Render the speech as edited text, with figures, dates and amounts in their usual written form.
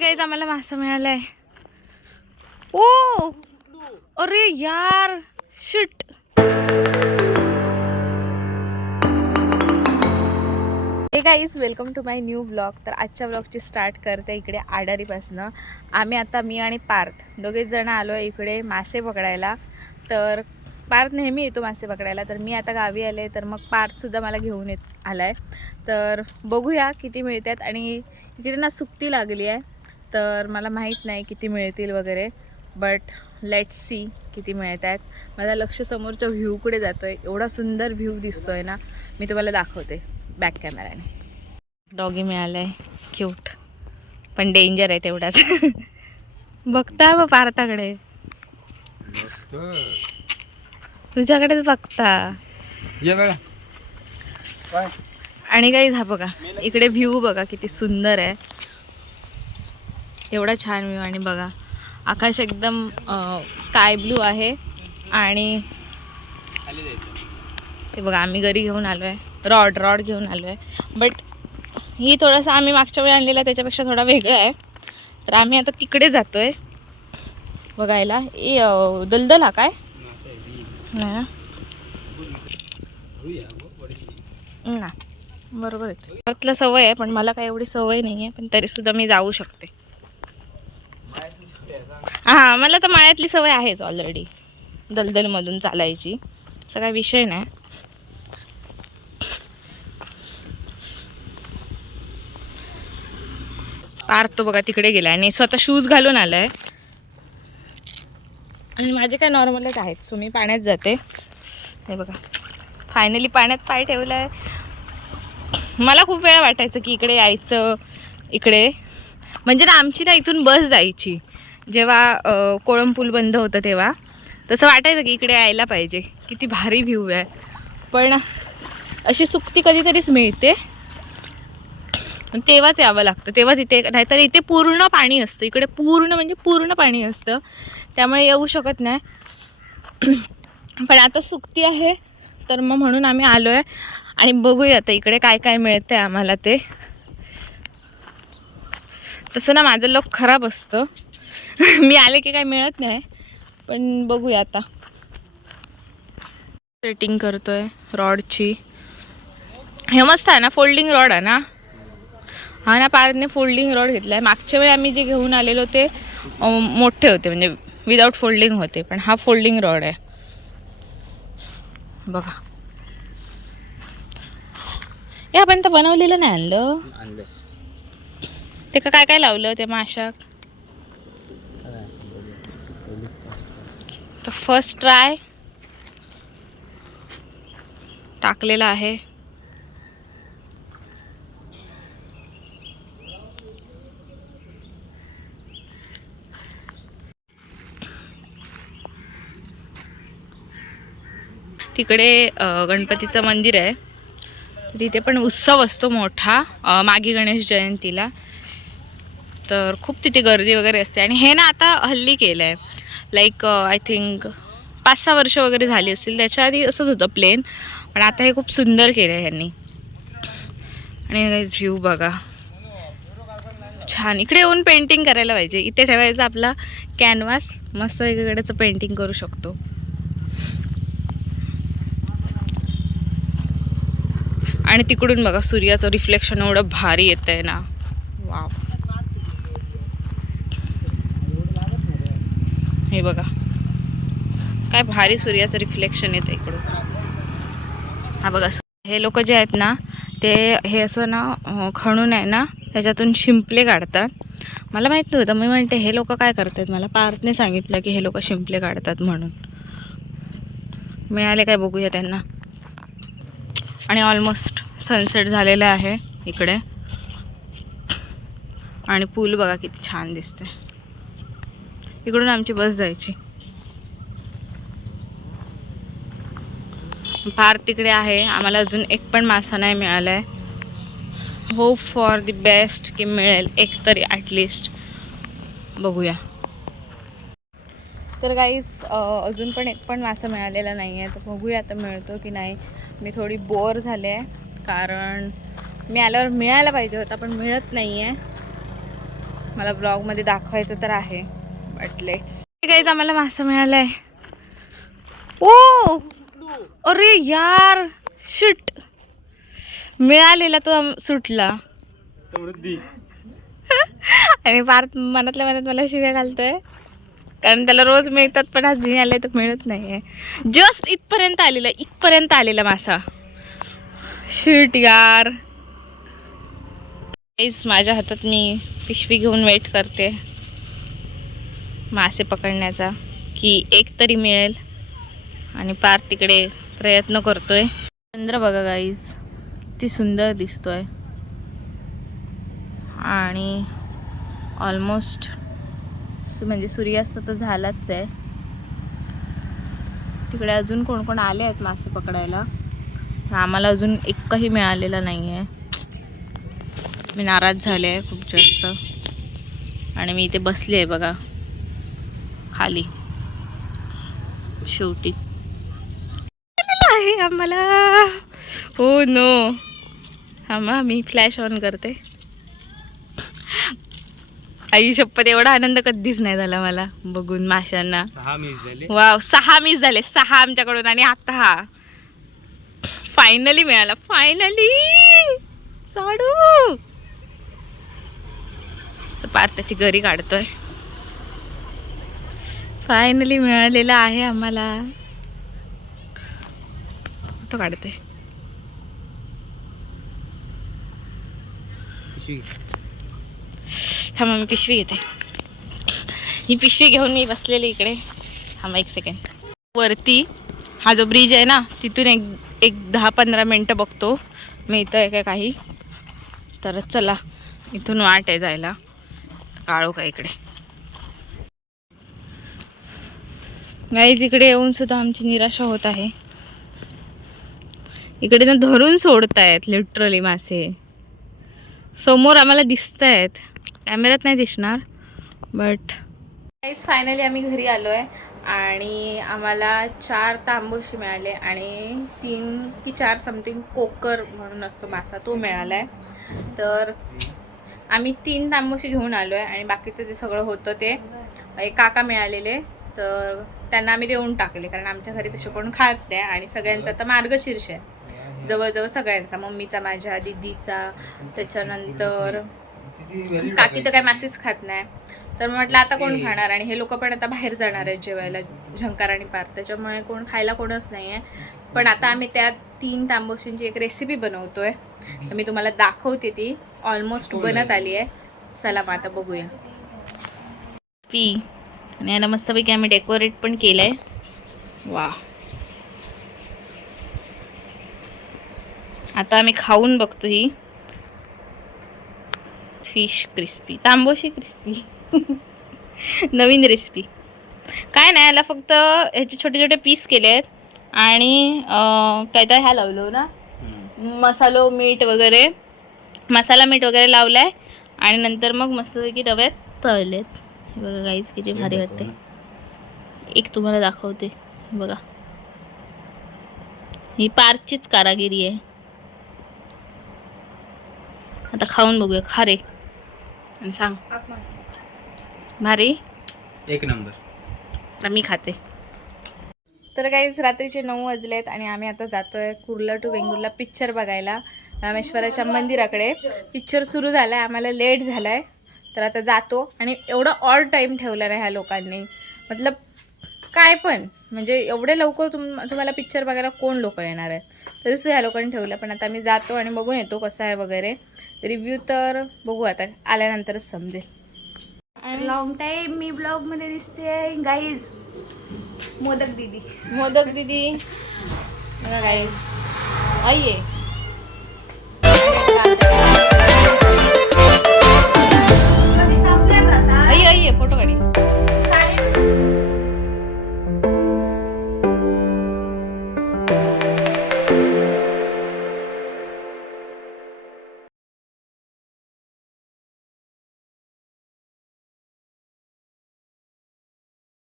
Guys आम्हाला मासा मिळालाय. ओ अरे यार shit. Hey guys welcome to my new blog. तर आजच्या ब्लॉगची स्टार्ट करते इकडे आडारीपासनं. आम्ही आता मी आणि पार्थ दोघेच जण आलो आहे इकडे मासे पकडायला. तर पार्थ नेहमी येतो मासे पकडायला, तर मी आता गावी आले तर मग पार्थसुद्धा मला घेऊन आलाय. तर बघूया किती मिळतात. आणि इकडे ना सुट्टी लागली आहे तर मला माहीत नाही किती मिळतील वगैरे, बट लेट्स सी किती मिळत आहेत. माझा लक्ष समोरच्या व्ह्यूकडे जातो आहे. एवढा सुंदर व्ह्यू दिसतो आहे ना, मी तुम्हाला दाखवते बॅक कॅमेराने. डॉगी मिळालं आहे, क्यूट पण डेंजर आहे तेवढाच. बघता व पार्थाकडे, तुझ्याकडेच बघता. आणि काही हा बघा इकडे व्ह्यू बघा किती सुंदर आहे. एवढा छान व्ह्यू. आणि बघा आकाश एकदम स्काय ब्लू आहे. आणि ते बघा आम्ही घरी घेऊन आलो आहे, रॉड घेऊन आलो आहे. बट ही थोडंसं आम्ही मागच्या वेळी आणलेला त्याच्यापेक्षा थोडा वेगळा आहे. तर आम्ही आता तिकडे जातो आहे बघायला. दलदल हा काय ना बरोबर आहे. त्यातला सवय आहे पण मला काय एवढी सवय नाही आहे, पण तरीसुद्धा मी जाऊ शकते. हां मला तर माळ्यातली सवय आहेच ऑलरेडी, दलदलमधून चालायची, असा काय विषय नाही. पार्थ तो बघा तिकडे गेला आणि स्वतः शूज घालून आलाय. आणि माझे काय नॉर्मलच आहेत, सो मी पाण्यात जाते. हे बघा फायनली पाण्यात पाय ठेवला आहे. मला खूप वेळा वाटायचं की इकडे यायचं. इकडे म्हणजे ना आमची ना इथून बस जायची जेव्हा कोळम पूल बंद होतं तेव्हा. तसं वाटायचं की इकडे यायला पाहिजे, किती भारी व्ह्यू आहे. पण अशी सुट्टी कधीतरीच मिळते, तेव्हाच यावं लागतं, तेव्हाच इथे. नाहीतर इथे पूर्ण पाणी असतं, इकडे पूर्ण म्हणजे पूर्ण पाणी असतं, त्यामुळे येऊ शकत नाही. पण आता सुट्टी आहे तर मग म्हणून आम्ही आलो आहे. आणि बघूया आता इकडे काय काय मिळतं आहे आम्हाला ते. तसं ना माझं लक खराब असतं. मी आले की काय मिळत नाही, पण बघूया आता. सेटिंग करतोय रॉडची. हे मस्त आहे ना, फोल्डिंग रॉड आहे ना. हा ना, पार्थने फोल्डिंग रॉड घेतला आहे. मागच्या वेळी आम्ही जे घेऊन आलेलो ते मोठे होते, म्हणजे विदाऊट फोल्डिंग होते, पण हा फोल्डिंग रॉड आहे बघा. हे आपण तर बनवलेलं नाही आणलं ते का काय काय लावलं ते माशाक. तर फर्स्ट ट्राय टाकलेला आहे. तिकडे गणपतीचं मंदिर आहे, तिथे पण उत्सव असतो मोठा मागे गणेश जयंतीला. तर खूप तिथे गर्दी वगैरे असते. आणि हे ना आता हल्ली केलं आहे, लाईक आय थिंक 5-6 वर्ष वगैरे झाली असतील. त्याच्या आधी असंच होतं प्लेन, पण आता हे खूप सुंदर केलं आहे ह्यांनी. आणि गाईज व्ह्यू बघा छान. इकडे येऊन पेंटिंग करायला पाहिजे. इथे ठेवायचा आपला कॅनव्हास, मस्त वेगवेगळ्याचं पेंटिंग करू शकतो. आणि तिकडून बघा सूर्याचं रिफ्लेक्शन एवढं भारी येतं आहे ना, वाव. हे बघा काय भारी सूर्याचं रिफ्लेक्शन येतं इकडून. हा बघा हे लोक जे आहेत ना ते हे असं ना खणून आहे ना त्याच्यातून शिंपले काढतात. मला माहीत नव्हतं, मी म्हणते हे लोक काय करतात. मला पार्थने सांगितलं की हे लोक शिंपले काढतात म्हणून. मिळाले काय बघूया त्यांना. आणि ऑलमोस्ट सनसेट झालेला आहे इकडे. आणि पूल बघा किती छान दिसते. इकडून आमची बस जायची. पार्थ तिकडे आहे. आम्हाला अजून एक पण मासा नाही मिळाला आहे. होप फॉर द बेस्ट की मिळेल एक तरी ॲटलिस्ट. बघूया. तर गाईस अजून पण एक पण मासा मिळालेला नाही आहे. तर बघूया आता मिळतो की नाही. मी थोडी बोर झाले आहे कारण मी आल्यावर मिळायला पाहिजे होता पण मिळत नाही आहे. मला ब्लॉगमध्ये दाखवायचं तर आहे, बट लेट्स. काहीच आम्हाला मासा मिळालाय. ओ अरे यार शूट, मिळालेला तो सुटला. आणि पार्थ मनातल्या मनात मला शिव्या घालतोय, कारण त्याला रोज मिळतात पण आज नाही आले तर मिळत नाहीये. जस्ट इथपर्यंत आलेला मासा. शिट यार. माझ्या हातात मी पिशवी घेऊन वेट करते मासे पकडण्याचा, की एक तरी मिळेल. आणि पार्थ तिकडे प्रयत्न करतोय. चंद्र बघा गाईज, किती सुंदर दिसतोय. आणि ऑलमोस्ट म्हणजे सूर्यास्त तर झालाच आहे. तिकडे अजून कोण कोण आले आहेत मासे पकडायला, आम्हाला अजून एकही मिळालेला नाही आहे. मी नाराज झाले आहे खूप जास्त. आणि मी इथे बसली आहे बघा खाली. शेवटी आहे आम्हाला. हो नो. हा मी फ्लॅश ऑन करते. आई शपथ, एवढा आनंद कधीच नाही झाला मला बघून माशांना. 6 मिस झाले. वाव, 6 मिस झाले. 6 आमच्याकडून. आणि आता हा फायनली मिळाला. फायनली साडू. पार त्याची घरी काढतोय. फायनली मिळालेला आहे आम्हाला. फोटो काढते. थांबा मी पिशवी घेते. ही पिशवी घेऊन मी बसलेली इकडे. थांबा 1 सेकंड. वरती हा जो ब्रिज आहे ना, तिथून एक 10-15 मिनटं बघतो मिळतं आहे का काही. तर चला, इथून वाट आहे जायला. काढू का इकडे. गाईज इकडे येऊन सुद्धा आमची निराशा होत आहे. इकडे ना धरून सोडतायत लिटरली मासे. समोर आम्हाला दिसत आहेत, कॅमेऱ्यात नाही दिसणार. बट गाईज फायनली आम्ही घरी आलो आहे. आणि आम्हाला 4 तांबोशी मिळाले आणि 3 की 4 समथिंग कोकर म्हणून असतो मासा, तो मिळाला आहे. तर आम्ही 3 तांबोशी घेऊन आलो आहे. आणि बाकीचं जे सगळं होतं ते एक काका मिळालेले, तर त्यांना आम्ही देऊन टाकले, कारण आमच्या घरी तसे कोण खात नाही. आणि सगळ्यांचा आता मार्गशीर्ष आहे जवळजवळ सगळ्यांचा, मम्मीचा, माझ्या दीदीचा, त्याच्यानंतर काकी तर काय मासेच खात नाही. तर म्हटलं आता कोण खाणार. आणि हे लोक पण आता बाहेर जाणार आहेत जेवायला, झंकार आणि पार्थ, त्याच्यामुळे कोण खायला कोणच नाही आहे. पण आता आम्ही त्या 3 तांबोशींची एक रेसिपी बनवतोय, तर मी तुम्हाला दाखवते. ती ऑलमोस्ट बनत आली आहे. चला मग आता बघूया. आणि याला मस्तपैकी आम्ही डेकोरेट पण केलं आहे. वा. आता आम्ही खाऊन बघतो ही फिश क्रिस्पी, तांबोशी क्रिस्पी. नवीन रेसिपी. काय नाही, याला फक्त ह्याचे छोटे छोटे पीस केले आहेत. आणि काय तर ह्या लावलो ना, मसाला मीठ वगैरे लावलं आहे. आणि नंतर मग मस्तपैकी डब्यात तळलेत. बघा गाईज किती भारी वाटते. एक तुम्हाला दाखवते बघा. ही पार्कचीच कारागिरी आहे. आता खाऊन बघूया. खा रे आणि सांग. भारी, 1 नंबर. आता मी खाते. तर काहीच रात्रीचे 9 वाजलेत आणि आम्ही आता जातोय कुर्ला टू वेंगुर्ला पिक्चर बघायला, रामेश्वराच्या मंदिराकडे. पिक्चर सुरू झाला आहे, आम्हाला लेट झाला आहे, तर आता जातो. आणि एवढं ऑड टाईम ठेवला नाही ह्या लोकांनी, मतलब काय पण, म्हणजे एवढे लवकर तुम्हाला पिक्चर बघायला कोण लोक येणार आहेत, तरीच ह्या लोकांनी ठेवलं. पण आता मी जातो आणि बघून येतो कसं आहे वगैरे. रिव्ह्यू तर बघू आता आल्यानंतरच समजेल. आणि लॉंग टाईम मी ब्लॉगमध्ये दिसते गाईज. मोदक दीदी बघा गाईज. आइये